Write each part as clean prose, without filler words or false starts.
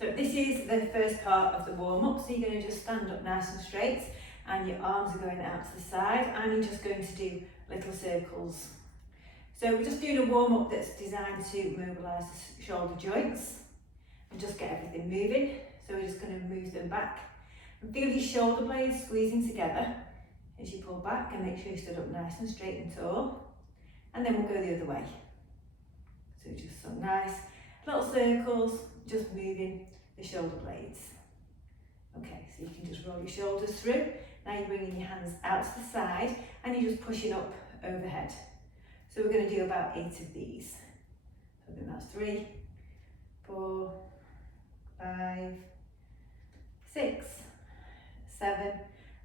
So this is the first part of the warm-up. So you're going to just stand up nice and straight and your arms are going out to the side and you're just going to do little circles. So we're just doing a warm-up that's designed to mobilise the shoulder joints and just get everything moving. So we're just going to move them back and feel your shoulder blades squeezing together as you pull back, and make sure you stood up nice and straight and tall. And then we'll go the other way. So just some nice little circles, just moving the shoulder blades. Okay, so you can just roll your shoulders through. Now you're bringing your hands out to the side and you're just pushing up overhead. So we're going to do about 8 of these. So I think that's 3, 4, 5, 6, 7,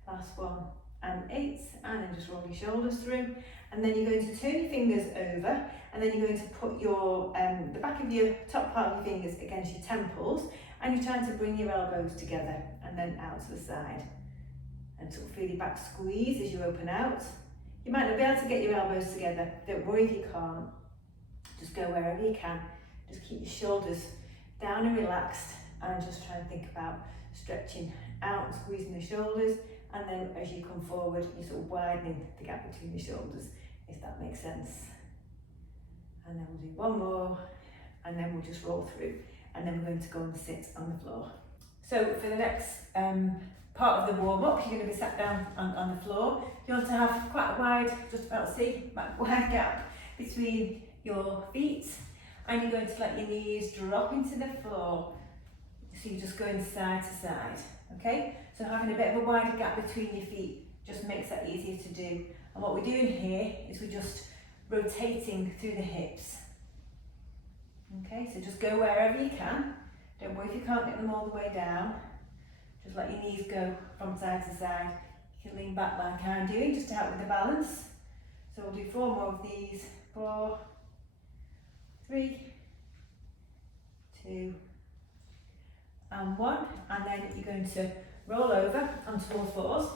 last one, and 8, and then just roll your shoulders through, and then you're going to turn your fingers over, and then you're going to put your the back of your top part of your fingers against your temples, and you're trying to bring your elbows together and then out to the side, and sort of feel your back squeeze as you open out. You might not be able to get your elbows together, don't worry if you can't, just go wherever you can, just keep your shoulders down and relaxed, and just try and think about stretching out and squeezing the shoulders, and then as you come forward you're sort of widening the gap between the shoulders, if that makes sense. And then we'll do one more, and then we'll just roll through, and then we're going to go and sit on the floor. So for the next part of the warm-up, you're going to be sat down on the floor. You want to have quite a wide, just about wide gap between your feet, and you're going to let your knees drop into the floor. So you're just going side to side, okay? So having a bit of a wider gap between your feet just makes that easier to do. And what we're doing here is we're just rotating through the hips. Okay, so just go wherever you can. Don't worry if you can't get them all the way down. Just let your knees go from side to side. You can lean back like I'm doing just to help with the balance. So we'll do 4 more of these. 4, 3, 2, and 1, and then you're going to roll over onto all fours.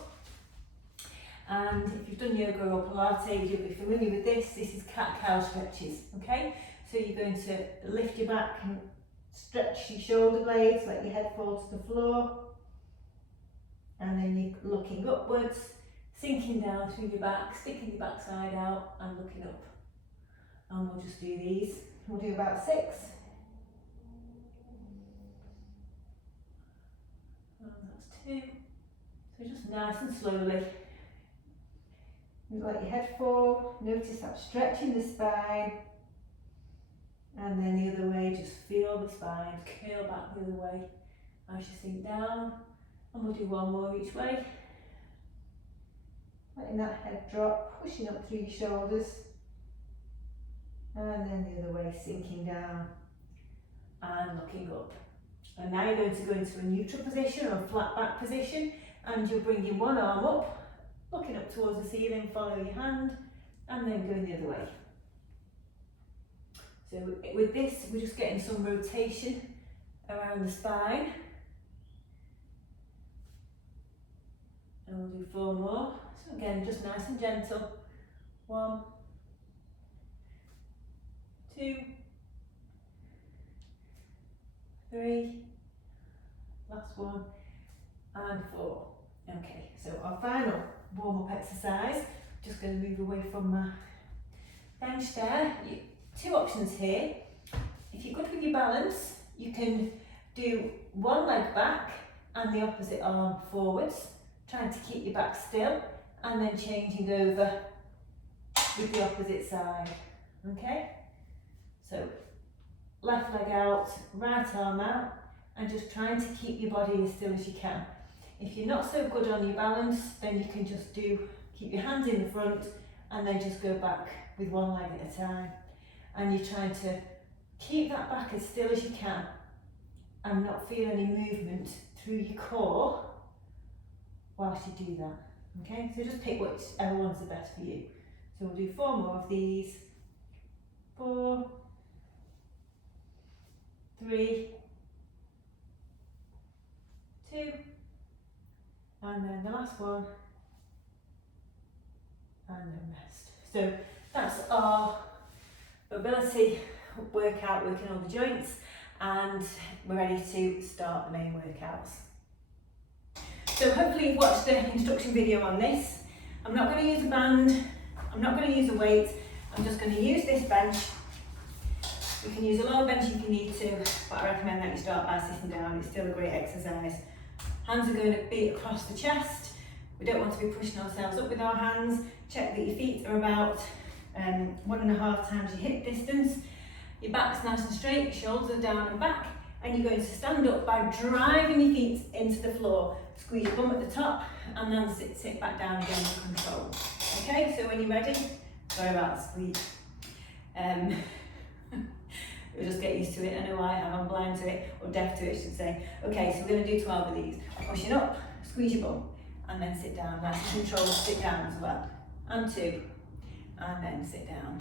And if you've done yoga or Pilates, you'll be familiar with this. This is cat-cow stretches, okay? So you're going to lift your back and stretch your shoulder blades, let your head fall to the floor. And then you're looking upwards, sinking down through your back, sticking your backside out and looking up. And we'll just do these. We'll do about 6. And that's 2. So just nice and slowly. You let your head fall, notice that stretch in the spine. And then the other way, just feel the spine curl back the other way as you sink down. And we'll do 1 more each way. Letting that head drop, pushing up through your shoulders. And then the other way, sinking down and looking up. And now you're going to go into a neutral position or a flat back position, and you're bringing one arm up, looking up towards the ceiling, follow your hand, and then going the other way. So with this, we're just getting some rotation around the spine. And we'll do 4 more. So again, just nice and gentle. 1, 2, 3, last one, and 4. Okay, so our final warm-up exercise, just going to move away from my bench there. 2 options here. If you're good with your balance, you can do one leg back and the opposite arm forwards, trying to keep your back still, and then changing over with the opposite side. Okay? So left leg out, right arm out, and just trying to keep your body as still as you can. If you're not so good on your balance, then you can just keep your hands in the front and then just go back with one leg at a time. And you're trying to keep that back as still as you can and not feel any movement through your core whilst you do that. Okay, so just pick whichever one's the best for you. So we'll do 4 more of these. 4, 3, 2, and then the last one, and then rest. So that's our mobility workout, working on the joints. and we're ready to start the main workouts. So hopefully you've watched the instruction video on this. I'm not going to use a band, I'm not going to use a weight, I'm just going to use this bench. You can use a lower bench if you need to, but I recommend that you start by sitting down. It's still a great exercise. Hands are going to be across the chest. We don't want to be pushing ourselves up with our hands. Check that your feet are about 1.5 times your hip distance. Your back's nice and straight, your shoulders are down and back, and you're going to stand up by driving your feet into the floor. Squeeze your bum at the top, and then sit back down again with control. Okay, so when you're ready, sorry about the squeak. You'll just get used to it. I know I have, I'm blind to it, or deaf to it, I should say. Okay, so we're going to do 12 of these. Pushing up, squeeze your bum, and then sit down. Nice and controlled, sit down as well. And 2, and then sit down.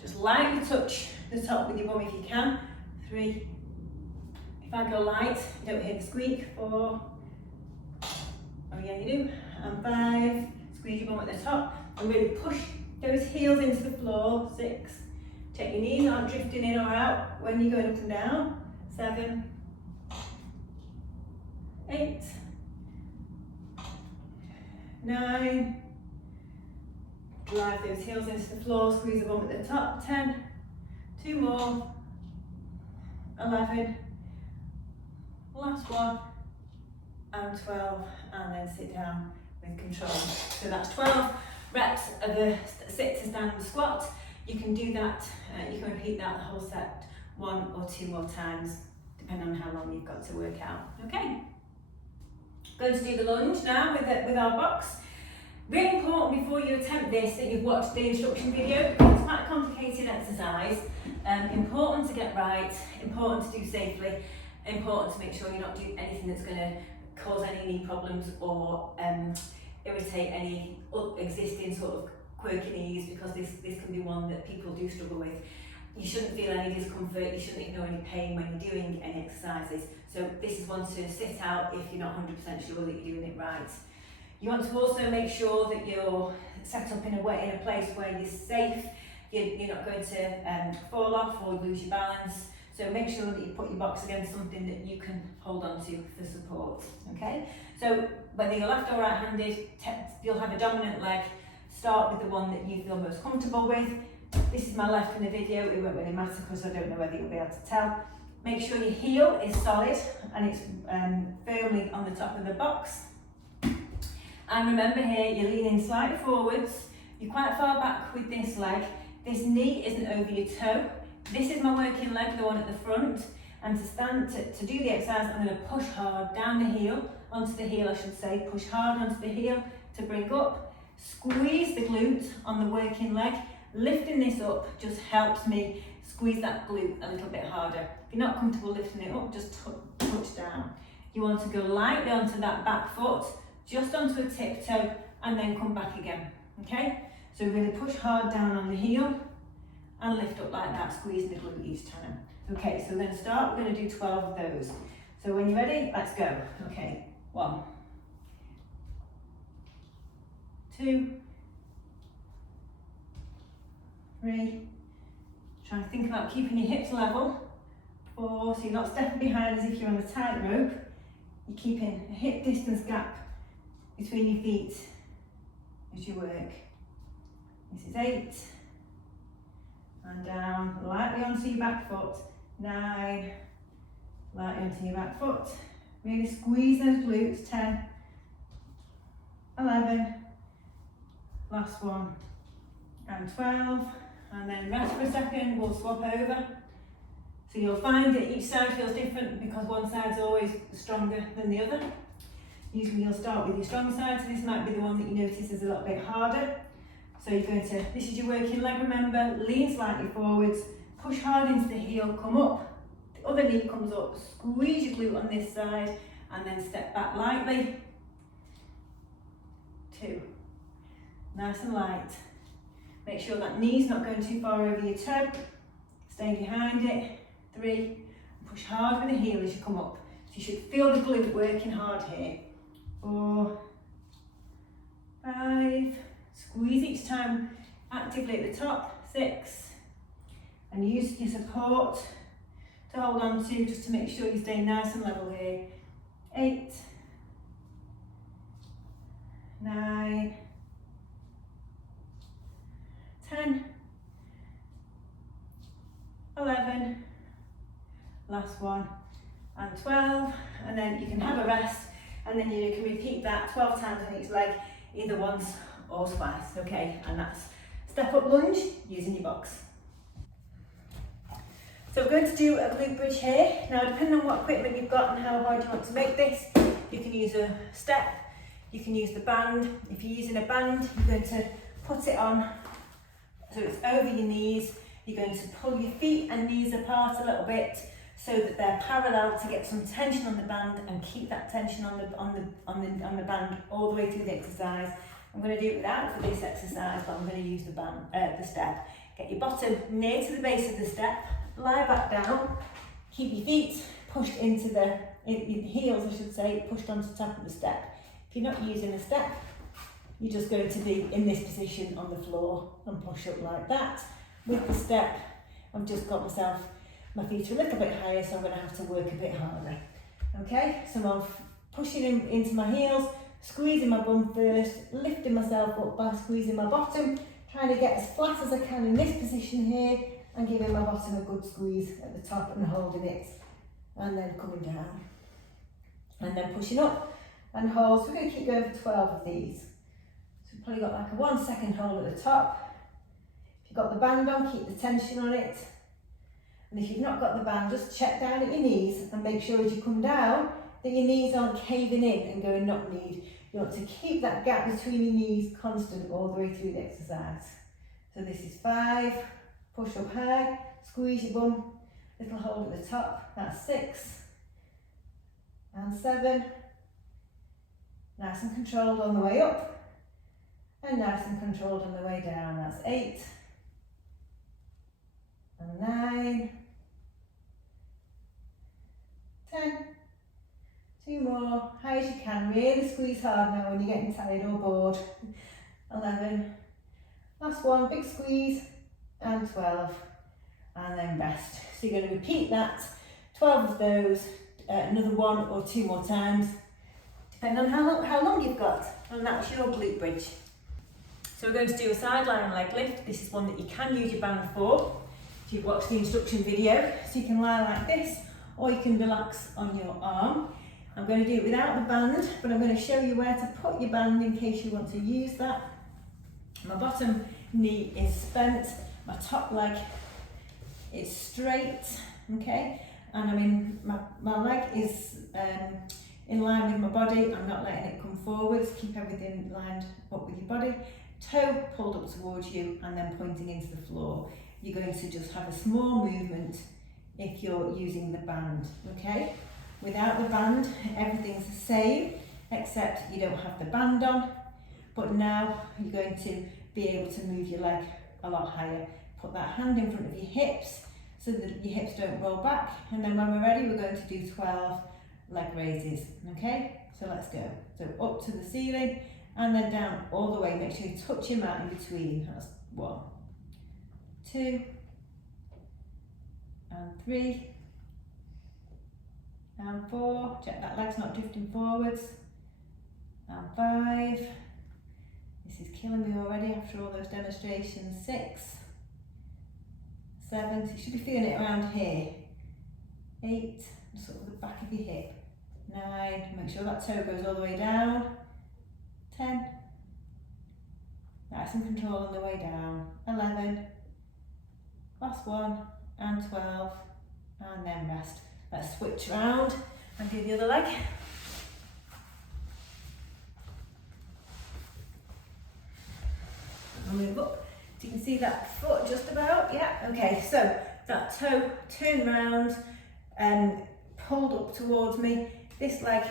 Just lightly touch the top with your bum if you can. 3. If I go light, you don't hear the squeak. 4. Oh yeah, you do. And 5. Squeeze your bum at the top, and really push those heels into the floor. 6. Check your knees aren't drifting in or out when you're going up and down. 7. 8. 9. Drive those heels into the floor, squeeze the bum at the top. 10. 2 more. 11. Last one. And 12. And then sit down with control. So that's 12 reps of a sit to stand squat. You can do that, you can repeat that the whole set 1 or 2 more times, depending on how long you've got to work out. Okay, going to do the lunge now with our box. Really important before you attempt this that you've watched the instruction video, because it's quite a complicated exercise. Important to get right, important to do safely, important to make sure you're not doing anything that's going to cause any knee problems or irritate any existing sort of quirky knees, because this can be one that people do struggle with. You shouldn't feel any discomfort, you shouldn't ignore any pain when you're doing any exercises. So this is one to sit out if you're not 100% sure that you're doing it right. You want to also make sure that you're set up in a place where you're safe, you're not going to fall off or lose your balance. So make sure that you put your box against something that you can hold on to for support. Okay? So whether you're left or right-handed, you'll have a dominant leg. Start with the one that you feel most comfortable with. This is my left in the video, it won't really matter because I don't know whether you'll be able to tell. Make sure your heel is solid and it's firmly on the top of the box. And remember here, you're leaning slightly forwards, you're quite far back with this leg. This knee isn't over your toe. This is my working leg, the one at the front. And to do the exercise, I'm going to push hard down the heel, onto the heel I should say, push hard onto the heel to bring up. Squeeze the glute on the working leg. Lifting this up just helps me squeeze that glute a little bit harder. If you're not comfortable lifting it up, just touch down. You want to go lightly onto that back foot, just onto a tiptoe, and then come back again. Okay? So really push hard down on the heel and lift up like that, squeezing the glute each time. Okay, so we're going to start. We're going to do 12 of those. So when you're ready, let's go. Okay, 1. 2, 3, try and think about keeping your hips level. 4, so you're not stepping behind as if you're on a tightrope. You're keeping a hip distance gap between your feet as you work. This is 8, and down, lightly onto your back foot. 9, lightly onto your back foot. Really squeeze those glutes. 10, 11, last one, and 12, and then rest for a second. We'll swap over. So you'll find that each side feels different because one side's always stronger than the other. Usually you'll start with your strong side, so this might be the one that you notice is a little bit harder. So you're going to, this is your working leg, remember, lean slightly forwards, push hard into the heel, come up, the other knee comes up, squeeze your glute on this side, and then step back lightly. 2, nice and light. Make sure that knee's not going too far over your toe, stay behind it. 3, push hard with the heel as you come up. So you should feel the glute working hard here. 4, 5, squeeze each time actively at the top. 6, and use your support to hold on to, just to make sure you stay nice and level here. 8, 9, 10, 11, last one, and 12, and then you can have a rest, and then you can repeat that 12 times on each leg, either once or twice, okay? And that's step up lunge using your box. So we're going to do a glute bridge here. Now, depending on what equipment you've got and how hard you want to make this, you can use a step, you can use the band. If you're using a band, you're going to put it on so it's over your knees. You're going to pull your feet and knees apart a little bit so that they're parallel to get some tension on the band and keep that tension on the band all the way through the exercise. I'm going to do it without for this exercise, but I'm going to use the band, the step. Get your bottom near to the base of the step. Lie back down, keep your feet pushed into your heels, I should say, pushed onto the top of the step. If you're not using a step, you're just going to be in this position on the floor and push up like that. With the step, I've just got my feet are a little bit higher, so I'm going to have to work a bit harder. Okay, so I'm pushing into my heels, squeezing my bum first, lifting myself up by squeezing my bottom, trying to get as flat as I can in this position here, and giving my bottom a good squeeze at the top and holding it, and then coming down, and then pushing up and hold. So we're going to keep going for 12 of these. So we've probably got like a 1 second hold at the top. If you've got the band on, keep the tension on it. And if you've not got the band, just check down at your knees and make sure as you come down that your knees aren't caving in and going knock-kneed. You want to keep that gap between your knees constant all the way through the exercise. So this is 5. Push up high, squeeze your bum, little hold at the top, that's 6, and 7, nice and controlled on the way up, and nice and controlled on the way down, that's 8, and 9, 10, 2 more, high as you can, really squeeze hard now when you're getting tired or bored, 11, last one, big squeeze, and 12, and then rest. So you're going to repeat that 12 of those, another 1 or 2 more times, depending on how long you've got, and that's your glute bridge. So we're going to do a side lying leg lift. This is one that you can use your band for, if you've watched the instruction video. So you can lie like this, or you can relax on your arm. I'm going to do it without the band, but I'm going to show you where to put your band in case you want to use that. My bottom knee is bent. My top leg is straight, okay, and my leg is in line with my body. I'm not letting it come forwards. Keep everything lined up with your body. Toe pulled up towards you and then pointing into the floor. You're going to just have a small movement if you're using the band, okay? Without the band, everything's the same, except you don't have the band on, but now you're going to be able to move your leg a lot higher. Put that hand in front of your hips so that your hips don't roll back, and then when we're ready we're going to do 12 leg raises, okay? So let's go. So up to the ceiling and then down all the way. Make sure you touch your mat in between. That's 1, 2 and 3 and 4. Check that leg's not drifting forwards. And 5. This is killing me already after all those demonstrations. 6, 7, so you should be feeling it around here. 8, sort of the back of your hip. 9, make sure that toe goes all the way down. 10, nice and control on the way down. 11, last one, and 12, and then rest. Let's switch around and do the other leg. I'll move up. So you can see that foot just about, yeah, okay, so that toe turned round and pulled up towards me. This leg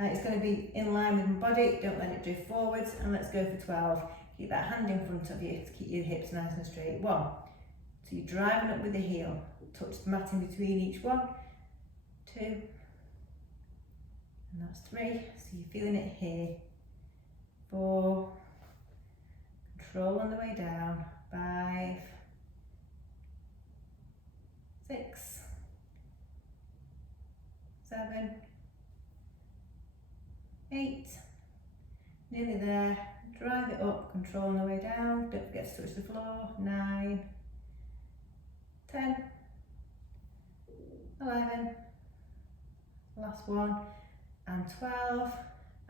is going to be in line with my body, don't let it drift forwards, and let's go for 12. Keep that hand in front of you to keep your hips nice and straight. 1, so you're driving up with the heel, touch the mat in between each one. 2, and that's 3, so you're feeling it here. 4, control on the way down. 5, 6, 7, 8, nearly there, drive it up, control on the way down, don't forget to touch the floor, 9, 10, 11, last one, and 12,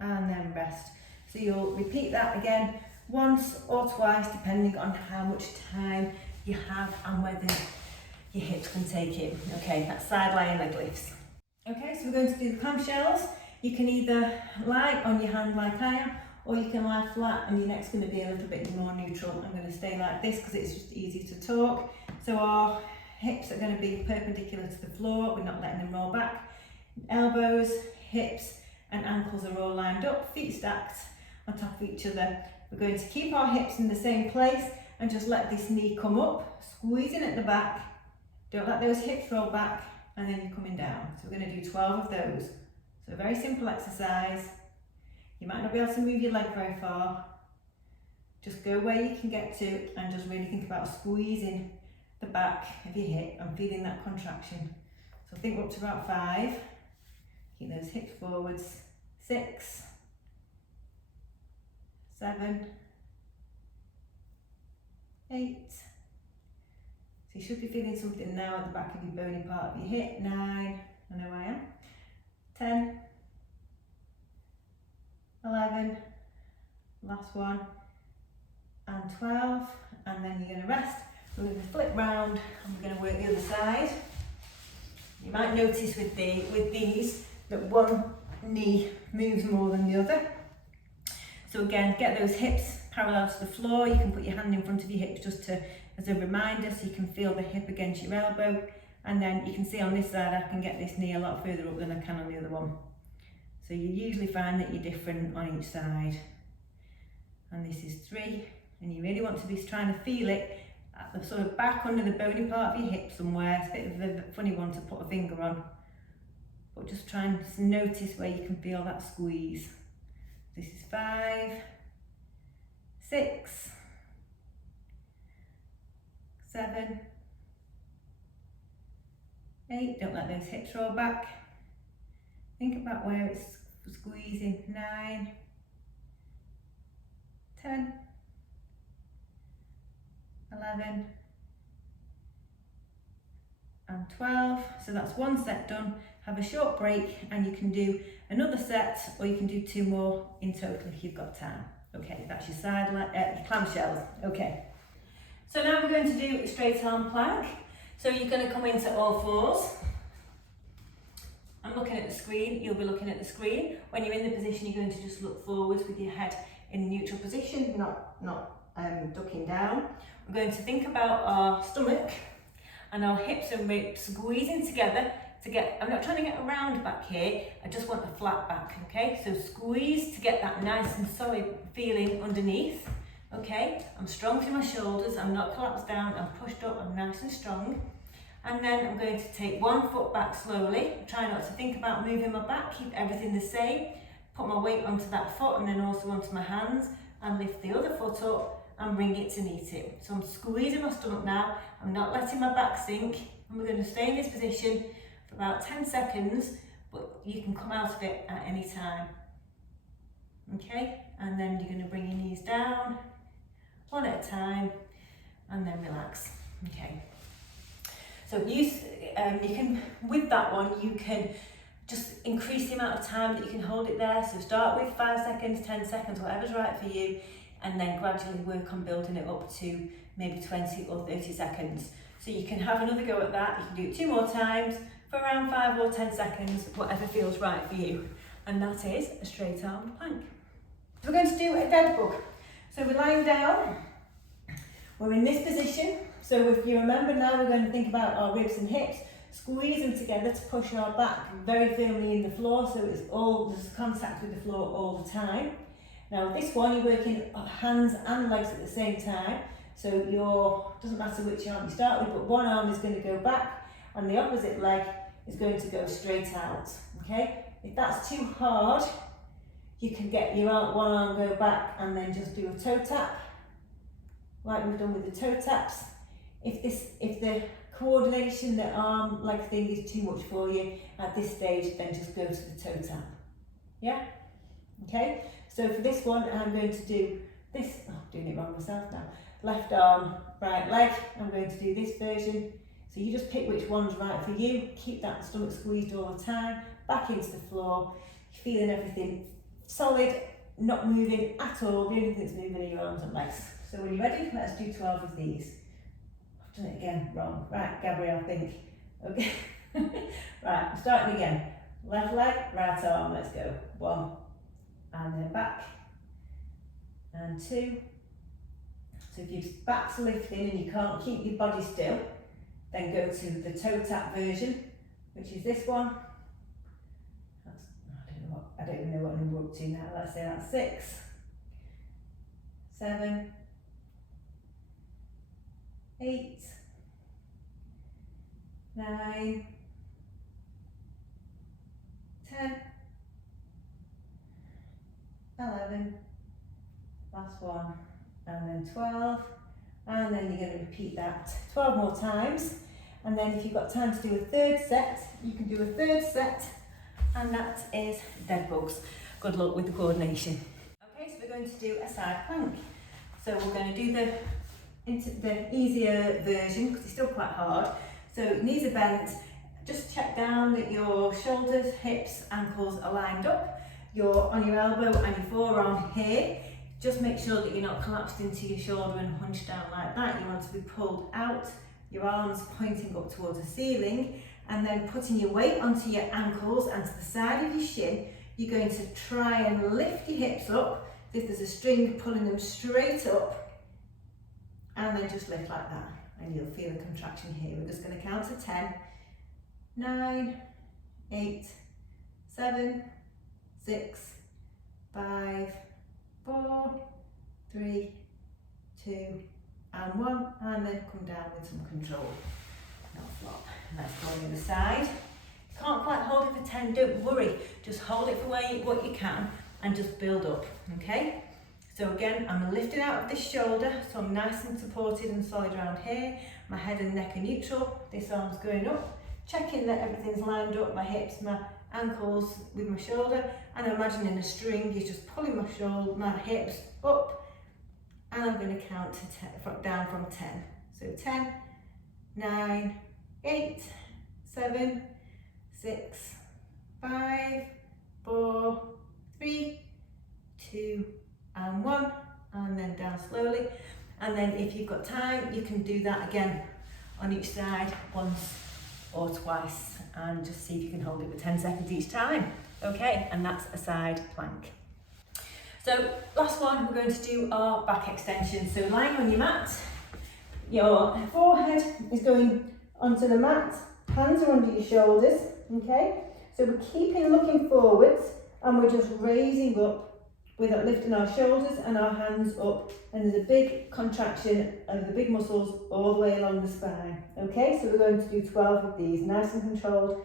and then rest. So you'll repeat that again once or twice depending on how much time you have and whether your hips can take it. Okay, that's side lying leg lifts. Okay, so we're going to do the clamshells. You can either lie on your hand like I am, or you can lie flat and your neck's going to be a little bit more neutral. I'm going to stay like this because it's just easy to talk. So our hips are going to be perpendicular to the floor, we're not letting them roll back. Elbows, hips and ankles are all lined up, feet stacked on top of each other. We're going to keep our hips in the same place and just let this knee come up, squeezing at the back. Don't let those hips roll back, and then you're coming down. So we're going to do 12 of those. So a very simple exercise. You might not be able to move your leg very far. Just go where you can get to and just really think about squeezing the back of your hip and feeling that contraction. So I think we're up to about 5. Keep those hips forwards. 6, 7, 8. So you should be feeling something now at the back of your bony part of your hip. 9, I know I am. 10, 11, last one, and 12, and then you're going to rest. We're going to flip round and we're going to work the other side. You might notice with these that one knee moves more than the other. So again, get those hips parallel to the floor. You can put your hand in front of your hips just as a reminder so you can feel the hip against your elbow. And then you can see on this side I can get this knee a lot further up than I can on the other one. So you usually find that you're different on each side. And this is 3, and you really want to be trying to feel it at the sort of back under the bony part of your hip somewhere. It's a bit of a funny one to put a finger on, but just try and notice where you can feel that squeeze. This is 5, 6, 7, 8, don't let those hips roll back. Think about where it's squeezing. 9, 10, 11, and 12. So that's one set done. Have a short break and you can do another set, or you can do 2 more in total if you've got time. Okay, that's your clamshells. Okay. So now we're going to do a straight arm plank. So you're going to come into all fours. I'm looking at the screen, you'll be looking at the screen. When you're in the position, you're going to just look forwards with your head in neutral position, not ducking down. We're going to think about our stomach and our hips and ribs squeezing together to get, I'm not trying to get a round back here, I just want a flat back, okay? So squeeze to get that nice and solid feeling underneath, okay? I'm strong through my shoulders, I'm not collapsed down, I'm pushed up, I'm nice and strong. And then I'm going to take one foot back slowly, try not to think about moving my back, keep everything the same, put my weight onto that foot and then also onto my hands, and lift the other foot up and bring it to meet it. So I'm squeezing my stomach now, I'm not letting my back sink, and we're going to stay in this position for about 10 seconds, but you can come out of it at any time. Okay, and then you're going to bring your knees down, one at a time, and then relax. Okay. So you can, with that one, you can just increase the amount of time that you can hold it there. So start with 5 seconds, 10 seconds, whatever's right for you, and then gradually work on building it up to maybe 20 or 30 seconds. So you can have another go at that. You can do it 2 more times for around 5 or 10 seconds, whatever feels right for you. And that is a straight arm plank. So we're going to do a dead bug. So we're lying down, we're in this position. So if you remember now, we're going to think about our ribs and hips, squeeze them together to push our back very firmly in the floor, so there's contact with the floor all the time. Now with this one, you're working hands and legs at the same time, so doesn't matter which arm you start with, but one arm is going to go back and the opposite leg is going to go straight out, okay? If that's too hard, you can get your one arm go back and then just do a toe tap, like we've done with the toe taps. If the coordination, the arm, leg thing is too much for you at this stage, then just go to the toe tap. Yeah? Okay, so for this one, I'm going to do this, oh, I'm doing it wrong myself now. Left arm, right leg, I'm going to do this version. So you just pick which one's right for you, keep that stomach squeezed all the time, back into the floor, feeling everything solid, not moving at all, the only thing that's moving are your arms and legs. So when you're ready, let's do 12 of these. I've done it again, wrong. Right, Gabrielle, think. Okay, right, I'm starting again. Left leg, right arm, let's go. 1, and then back, and 2. So if your back's lifting and you can't keep your body still, then go to the toe tap version, which is this one. I don't even know what number we're up to now. Let's say that's 6, 7, 8, 9, 10, 11, last one, and then 12, and then you're going to repeat that 12 more times, and then if you've got time to do a third set, you can do a third set, and that is dead bugs. Good luck with the coordination. Okay, so we're going to do a side plank. So we're going to do the easier version because it's still quite hard. So knees are bent, just check down that your shoulders, hips, ankles are lined up. You're on your elbow and your forearm here. Just make sure that you're not collapsed into your shoulder and hunched down like that. You want to be pulled out, your arms pointing up towards the ceiling, and then putting your weight onto your ankles and to the side of your shin. You're going to try and lift your hips up. If there's a string, pulling them straight up, and then just lift like that. And you'll feel a contraction here. We're just going to count to 10, 9, 8, 7, 6, 5, 4, 3, 2, and 1, and then come down with some control. Not flop. Let's go on the other side. Can't quite hold it for 10, don't worry. Just hold it for what you can and just build up, okay? So again, I'm lifting out of this shoulder, so I'm nice and supported and solid around here. My head and neck are neutral. This arm's going up. Checking that everything's lined up, my hips, my ankles with my shoulder, and imagining a string is just pulling my shoulder, my hips up, and I'm going to count to 10, down from 10. So 10, 9, 8, 7, 6, 5, 4, 3, 2, and 1, and then down slowly. And then if you've got time, you can do that again on each side once or twice, and just see if you can hold it for 10 seconds each time. Okay, and that's a side plank. So last one, we're going to do our back extension. So lying on your mat, your forehead is going onto the mat, hands are under your shoulders, okay? So we're keeping looking forwards, and we're just raising up with lifting our shoulders and our hands up, and there's a big contraction of the big muscles all the way along the spine. Okay, so we're going to do 12 of these, nice and controlled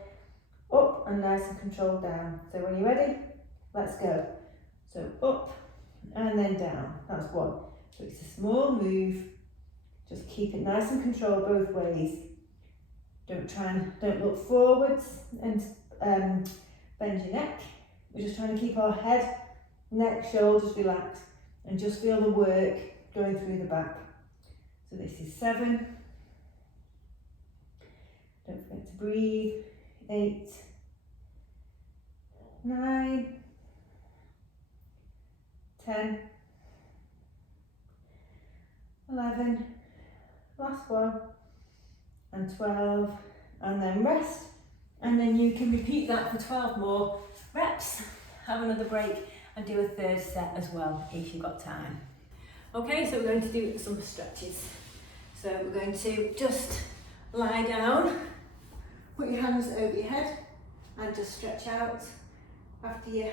up and nice and controlled down. So when you're ready, let's go. So up and then down, that's 1. So it's a small move, just keep it nice and controlled both ways. Don't look forwards and bend your neck. We're just trying to keep our head, neck, shoulders relaxed, and just feel the work going through the back. So this is 7. Don't forget to breathe. 8, 9, 10, 11, last one, and 12, and then rest. And then you can repeat that for 12 more reps. Have another break and do a third set as well if you've got time. Okay, so we're going to do some stretches. So we're going to just lie down, put your hands over your head and just stretch out after your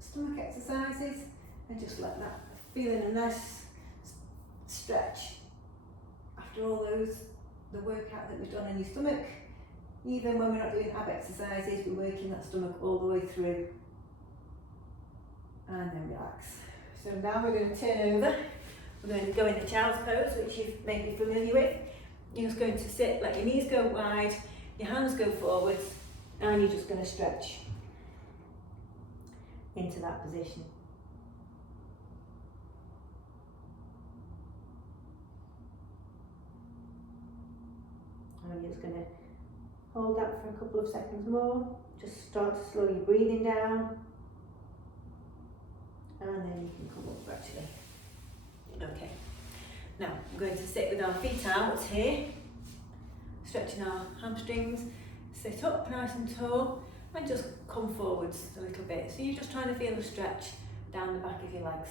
stomach exercises, and just let that feeling a nice stretch after all the workout that we've done in your stomach. Even when we're not doing ab exercises, we're working that stomach all the way through. And then relax. So now we're going to turn over. We're going to go in the child's pose, which you may be familiar with. you're just going to sit, let your knees go wide, your hands go forwards, and you're just going to stretch into that position. And you're just going to hold that for a couple of seconds more. Just start to slow your breathing down. And then you can come up gradually. Okay. Now, we're going to sit with our feet out here, stretching our hamstrings, sit up nice and tall, and just come forwards a little bit. So you're just trying to feel a stretch down the back of your legs.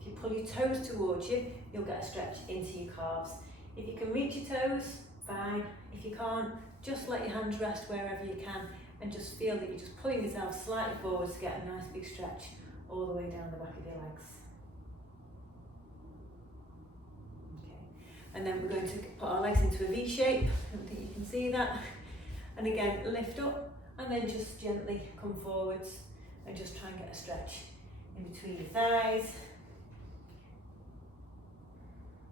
If you pull your toes towards you, you'll get a stretch into your calves. If you can reach your toes, fine. If you can't, just let your hands rest wherever you can, and just feel that you're just pulling yourself slightly forwards to get a nice big stretch all the way down the back of your legs. And then we're going to put our legs into a V shape. I don't think you can see that. And again, lift up and then just gently come forwards and just try and get a stretch in between your thighs.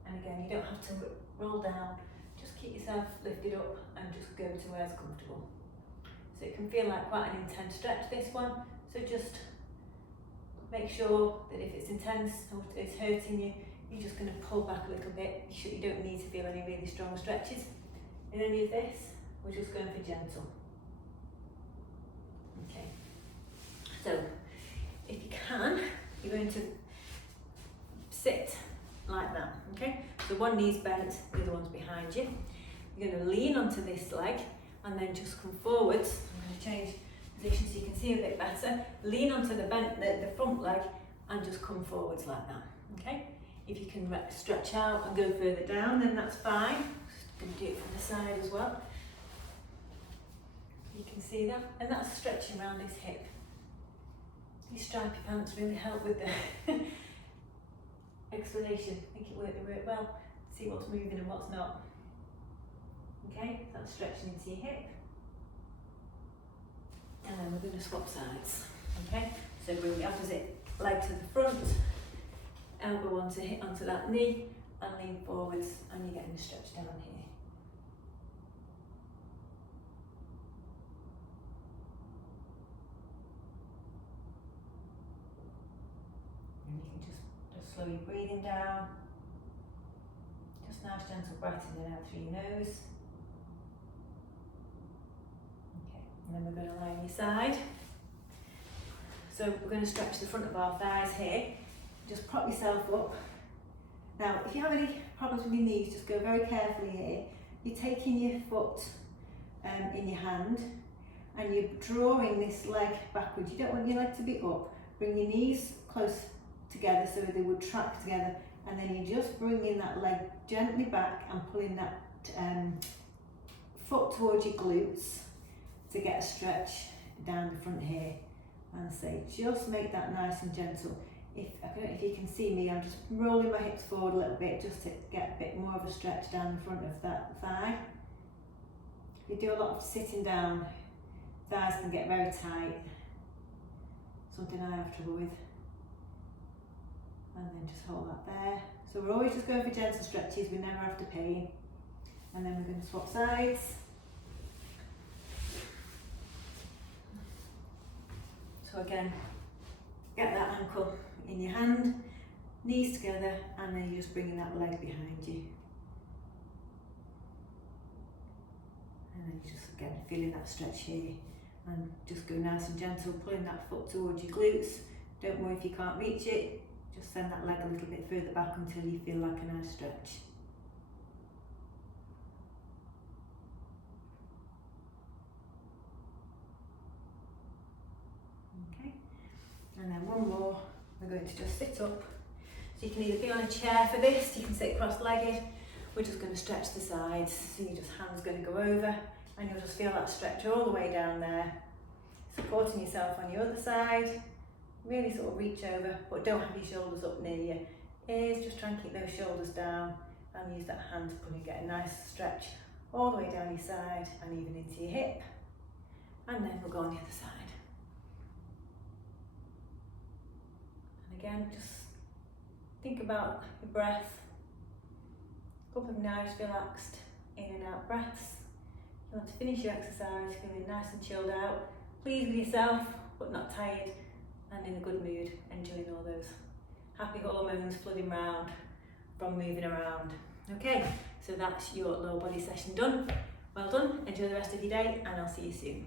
And again, you don't have to roll down. Just keep yourself lifted up and just go to where's comfortable. So it can feel like quite an intense stretch, this one. So just make sure that if it's intense or it's hurting you, you're just going to pull back a little bit. You don't need to feel any really strong stretches in any of this. We're just going for gentle. Okay. So, if you can, you're going to sit like that. Okay. So one knee's bent, the other one's behind you. You're going to lean onto this leg and then just come forwards. I'm going to change position so you can see a bit better. Lean onto the front leg and just come forwards like that. Okay. If you can stretch out and go further down, then that's fine. Just going to do it from the side as well. You can see that, and that's stretching around this hip. These stripy pants really help with the explanation. I think it worked well. See what's moving and what's not. Okay, that's stretching into your hip. And then we're going to swap sides. Okay, so bring the opposite leg to the front. Elbow onto that knee and lean forwards, and you're getting a stretch down here. And you can just slow your breathing down. Just nice gentle breath in and out through your nose. Okay, and then we're going to lie on your side. So we're going to stretch the front of our thighs here. Just prop yourself up. Now, if you have any problems with your knees, just go very carefully here. You're taking your foot in your hand and you're drawing this leg backwards. You don't want your leg to be up. Bring your knees close together so they would track together, and then you're just bringing that leg gently back and pulling that foot towards your glutes to get a stretch down the front here. And say, just make that nice and gentle. I don't know if you can see me, I'm just rolling my hips forward a little bit just to get a bit more of a stretch down the front of that thigh. If you do a lot of sitting down, thighs can get very tight. Something I have trouble with. And then just hold that there. So we're always just going for gentle stretches, we never have to pain. And then we're going to swap sides. So again, get that ankle in your hand, knees together, and then you're just bringing that leg behind you. And then you're just again feeling that stretch here, and just go nice and gentle, pulling that foot towards your glutes. Don't worry if you can't reach it, just send that leg a little bit further back until you feel like a nice stretch. Okay, and then one more. We're going to just sit up. So you can either be on a chair for this, you can sit cross-legged. We're just going to stretch the sides. So your just hand's going to go over, and you'll just feel that stretch all the way down there. Supporting yourself on your other side. Really sort of reach over, but don't have your shoulders up near your ears. Just try and keep those shoulders down and use that hand to pull and get a nice stretch all the way down your side and even into your hip. And then we'll go on the other side. Again, just think about your breath. A couple of nice, relaxed in and out breaths. You want to finish your exercise feeling nice and chilled out, pleased with yourself but not tired, and in a good mood, enjoying all those happy hormones flooding round from moving around. Okay, so that's your lower body session done. Well done, enjoy the rest of your day, and I'll see you soon.